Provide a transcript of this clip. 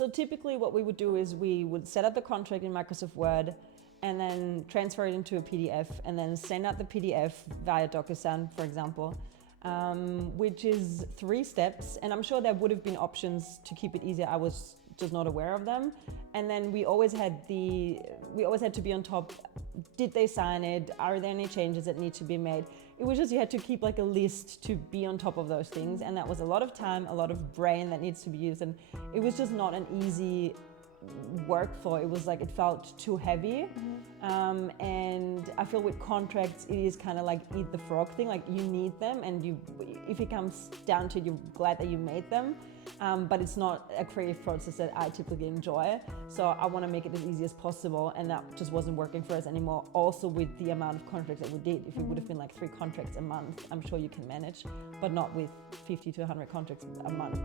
So typically what we would do is we would set up the contract in Microsoft Word and then transfer it into a PDF and then send out the PDF via DocuSign, for example, which is 3 steps. And I'm sure there would have been options to keep it easier. I was just not aware of them. And then we always had to be on top. Did they sign it? Are there any changes that need to be made? It was just, you had to keep like a list to be on top of those things. And that was a lot of time, a lot of brain that needs to be used. And it was just not an easy workflow. It was like, it felt too heavy. And I feel with contracts, it is kind of like eat the frog thing. Like you need them, and if it comes down to it, you're glad that you made them. But it's not a creative process that I typically enjoy. So I want to make it as easy as possible, and that just wasn't working for us anymore. Also with the amount of contracts that we did, if it would have been like 3 contracts a month, I'm sure you can manage, but not with 50 to 100 contracts a month.